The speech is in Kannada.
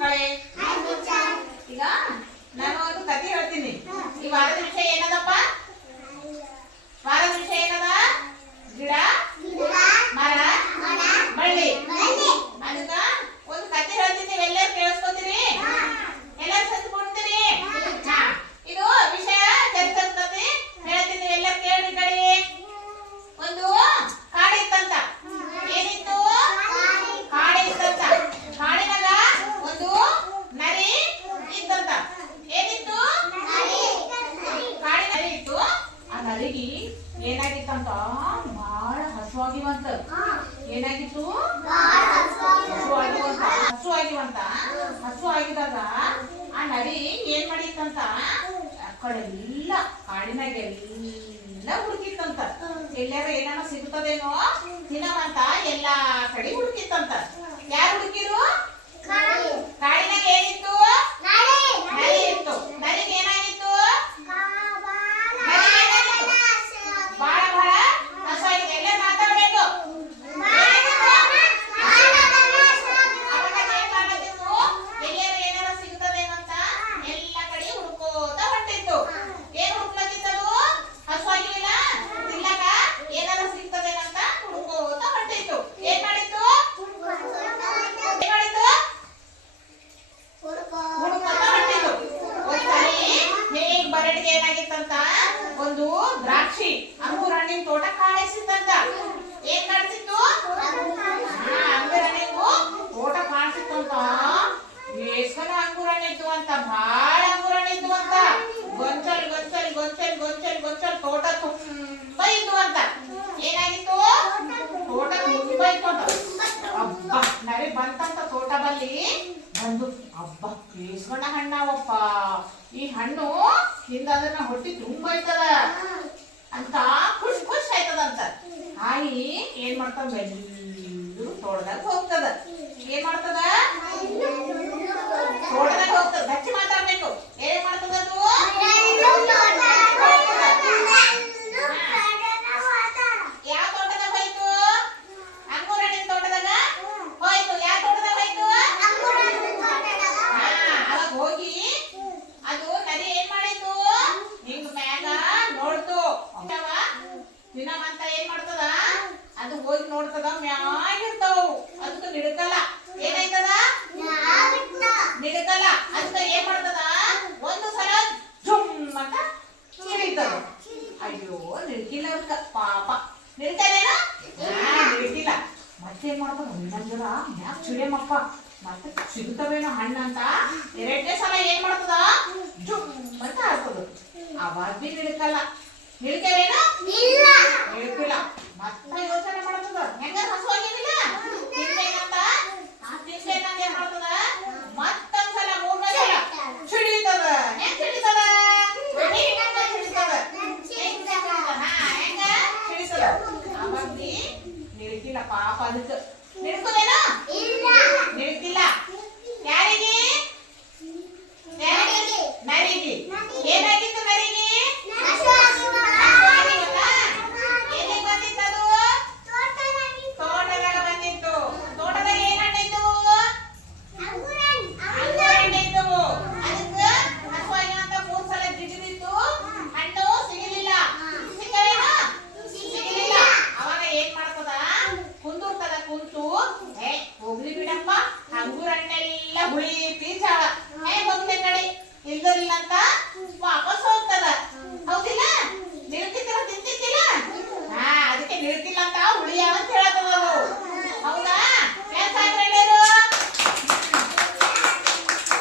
ಮಕ್ಕಳೇ. ಈಗ ನಾನು ಒಂದು ಕಥೆ ಹೇಳ್ತೀನಿ. ಈ ವಾರದ ವಿಷಯ ಏನದಪ್ಪ ವಾರದ ವಿಷಯ ಏನದ ಗಿಡ ಮರ ಬಳ್ಳಿ ಅದಕ್ಕ ಒಂದು ಕಥೆ ಹೇಳ್ತೀನಿ ನೀವೆಲ್ಲರೂ ಕೇಳಿಸ್ಕೊತೀರಿ ಎಲ್ಲರೂ ಸತ್ಕೊಂತೀರಿ ಹಾ ಇದು ವಿಷಯ ಚರಿತ್ರದ ಕಥೆ ಹೇಳ್ತೀನಿ ನೀವೆಲ್ಲರೂ ಕೇಳಿ ಕಡೆ ಒಂದು ಕಾಡಿತ್ತಂತ ಏನಿತ್ತು ಕಾಡಿತ್ತಂತ ಕಾಡಿನಾಗ ಒಂದು ನರಿ ಇತ್ತಂತ ಏನಿತ್ತು ಕಾಡಿನ ನರಿ ಇತ್ತು ಆ ನರಿಗೆ ಏನಾಗಿತ್ತಂತ? ಬಹಳ ಹಸುವಾಗಿವಂತ ಏನಾಗಿತ್ತು? ಹಸು ಆಗಿವಂತ ಹಸು ಆಗಿದಾಗ ಆ ನರಿ ಏನ್ ಮಾಡಿತ್ತಂತ? ಆ ಕಡೆ ಎಲ್ಲ ಕಾಡಿನಾಗ ಎಲ್ಲ ಹುಡುಕಿತ್ತಂತ. ಎಲ್ಲಾರ ಏನಾನ ಸಿಗುತ್ತದೇನೋ? ತಿನ್ನವಂತ ಎಲ್ಲಾ ಕಡೆ ಹುಡುಕಿತ್ತಂತ. ಯಾರು ಹುಡುಕಿರು? ಕಾಡಿನಾಗ ಏನಿತ್ತು ನರಿ ಇತ್ತು ನರಿಗೆ ಏನಾಗಿತ್ತು ಬಾಳ ಬಾಳ ಹಸುವಾಗಿದೆ ಎಲ್ಲ ಮಾತಾಡ್ಬೇಕು ಅವಾಗ ಏನ್ ಮಾಡೋದಿತ್ತು ಎಲ್ಲಾರ ಏನಾರ ಸಿಗುತ್ತದೇನಂತ ಎಲ್ಲ ಕಡೆ ಹುಡುಕೋತ ಹೊಂಟಿತ್ತು ಏನ್ ಹುಡುಕ್ಲತ್ತಿತ್ತದು ಹಸುವಾಗಿಲ್ಲ ತಿನ್ನಕ ಏನಾರ ಸಿಗ್ತದೇನಂತ ಹುಡುಕೋತ ಹೊಂಟಿತ್ತು ಏನ್ ಮಾಡಿತ್ತು ಏನ್ ಮಾಡಿತ್ತು ಹುಡುಕೋತ ಹೊಂಟಿತ್ತು ಒಂದ್ಸರಿ ಹೇಗ್ ಬರಡಿಗೆ ಒಂದು ದ್ರಾಕ್ಷಿ ಅಂಗೂರ ಹಣ್ಣಿನ ತೋಟ ಕಾಣಿಸಿತ್ತಂತ. ಏನ್ ಕಾಣಿಸಿತ್ತು ಹಾ, ಅಂಗೂರ ಹಣ್ಣಿನ ತೋಟ ಕಾಣಿಸಿತ್ತಂತ ಎಷ್ಟನ ಅಂಗೂರ ಹಣ್ಣಿತ್ತು ಅಂತ ಬಹಳ ಅಂಗೂರ ಹಣ್ಣಿತ್ತು ಅಂತ ಗೊಂಚಲ್ ಗೊಂಚಲ್ ಗೊಂಚಲ್ ಗೊಂಚಲ್ ಗೊಂಚಲ್ ತೋಟ ತುಂಬಾ ಇತ್ತು ಅಂತ ಏನಾಗಿತ್ತು ತೋಟ ತುಂಬಾ ಇತ್ತು ಅಂತ ಅಬ್ಬ ನರಿ ಬಂತಂತ ತೋಟ ಬಲ್ಲಿ ಬಂದು, ಅಬ್ಬ ಕೇಸ್ಕೊಂಡ ಹಣ್ಣಾವಪ್ಪ. ಈ ಹಣ್ಣು ಹಿಂದ ನಾ ಹೊಟ್ಟಿ ತುಂಬಾ ಐತದ ಅಂತ ಖುಷ್ ಖುಷ್ ಆಯ್ತದಂತ. ತಾಯಿ ಏನ್ ಮಾಡ್ತಾವ ಬೆಲ್ಲೂ ತೋಟದಾಗ ಹೋಗ್ತದ. ಏನ್ ಮಾಡ್ತದ ತೋಟದಾಗ ಹೋಗ್ತದ ಹಚ್ಚಿ ಮಾತಾಡ್ಬೇಕು ಏನ್ ಮಾಡ್ತದ ಅದು ಯಾವ ತೋಟದಾಗ ಹೋಯ್ತು ಅಂಗೂರ ಹಣ್ಣಿನ ತೋಟದಾಗ ಹೋಯ್ತು ಯಾವ ತೋಟದಾಗ ಹೋಯ್ತು ಹಾ, ಅವಾಗ ಹೋಗಿ ಅದು ನದಿ ಏನ್ ಮಾಡಿತ್ತು ಹಿಂಗ್ ಮ್ಯಾಗ ನೋಡ್ತು ಅವ ತಿನ್ನವಂತ ಏನ್ ಮಾಡ್ತದ ಅದು ಹೋಗಿ ನೋಡ್ತದ ಮ್ಯಾಗ ಅದಕ್ಕ ನಿಡಕಲ್ಲ. ಏನಾಯ್ತದ? ನಿಡಕಲ್ಲ. ಅದಕ್ಕೆ ಏನ್ ಮಾಡ್ತದ? ಒಂದು ಸಲ ಜುಮ್ ಅಂತ ಚಿರಿತದ. ಅಯ್ಯೋ, ನಿಡ್ಕಿಲ್ಲ ಅದಕ್ಕ ಪಾಪ. ನಿಡ್ತಾನೇನ ನಿಡ್ಕಿಲ್ಲ. ಮತ್ತೇನ್ ಮ್ಯಾಗ ಇನ್ನೊಂದರ ಮ್ಯಾಕ್ ಚುರಿಯಮ್ಮಪ್ಪ ಮತ್ತೆ ಸಿಗುತ್ತವೇನೋ ಹಣ್ಣು ಅಂತ. ಎರಡನೇ ಸಲ ಏನ್ ಮಾಡ್ತದ? ಜುಮ್ ಅಂತ ಹಾಕೋದು. ಅವಾಗ ಬಿ ನಿಡ್ಕಲ್ಲ. ನಿಡ್ಕವೇನ ನಿಡ್ಕಿಲ್ಲ ಮತ್ತೆ ಯೋಚನೆ ಮಾಡಬಹುದು ಹೆಂಗ ತಿನ್ಬೇಕಂತ Huy.